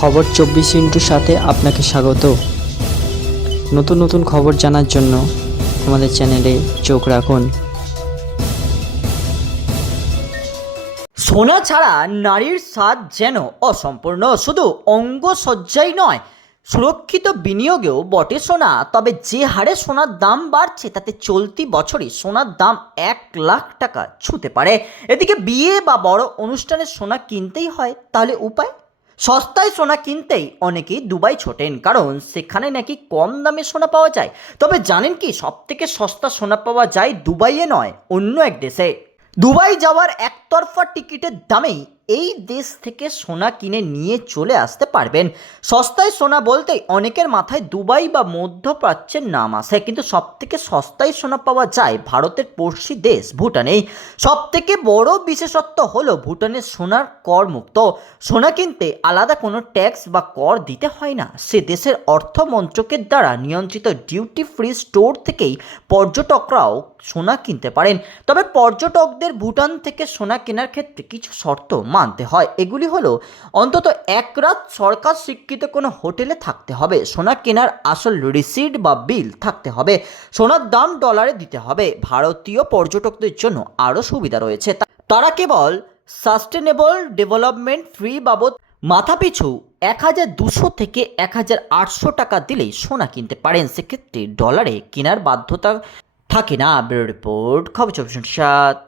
খবর চব্বিশ ইন্টুর সাথে আপনাকে স্বাগত। নতুন নতুন খবর জানার জন্য আমাদের চ্যানেলে চোখ রাখুন। সোনা ছাড়া নারীর স্বাদ যেন অসম্পূর্ণ, শুধু অঙ্গসজ্জাই নয়, সুরক্ষিত বিনিয়োগেও বটে সোনা। তবে যে হারে সোনার দাম বাড়ছে, তাতে চলতি বছরই সোনার দাম এক লাখ টাকা ছুঁতে পারে। এদিকে বিয়ে বা বড় অনুষ্ঠানে সোনা কিনতেই হয়, তাহলে উপায়? সস্তায় সোনা কিনতেই অনেকেই দুবাই ছোটেন, কারণ সেখানে নাকি কম দামে সোনা পাওয়া যায়। তবে জানেন কি সব থেকে সস্তা সোনা পাওয়া যায় দুবাইয়ে নয়, অন্য এক দেশে। দুবাই যাওয়ার একতরফা টিকিটের দামেই এই দেশ থেকে সোনা কিনে নিয়ে চলে আসতে পারবেন। সস্তায় সোনা বলতেই অনেকের মাথায় দুবাই বা মধ্যপ্রাচ্যের নাম আসে কিন্তু সব থেকে সস্তায় সোনা পাওয়া যায় ভারতের পড়শি দেশ ভুটানেই সব থেকে বড় বিশেষত্ব হলো ভুটানের সোনার কর মুক্ত। সোনা কিনতে আলাদা কোনো ট্যাক্স বা কর দিতে হয় না। সে দেশের অর্থ মন্ত্রকের দ্বারা নিয়ন্ত্রিত ডিউটি ফ্রি স্টোর থেকেই পর্যটকরাও সোনা কিনতে পারেন। তবে পর্যটকদের ভুটান থেকে সোনা কেনার ক্ষেত্রে কিছু শর্ত মানতে হয়। এগুলি হলো, অন্তত এক রাত সরকার স্বীকৃত কোনো হোটেলে থাকতে হবে। সোনা কেনার আসল রিসিট বা বিল থাকতে হবে। সোনার দাম ডলারে দিতে হবে। ভারতীয় পর্যটকদের জন্য আরও সুবিধা রয়েছে। তারা কেবল সাস্টেনেবল ডেভেলপমেন্ট ফ্রি বাবদ মাথাপিছু এক হাজার দুশো থেকে এক হাজার আটশো টাকা দিলেই সোনা কিনতে পারেন। সেক্ষেত্রে ডলারে কেনার বাধ্যতা থাকে না। ব্যুরো রিপোর্ট, খবর চব্বিশ সাত।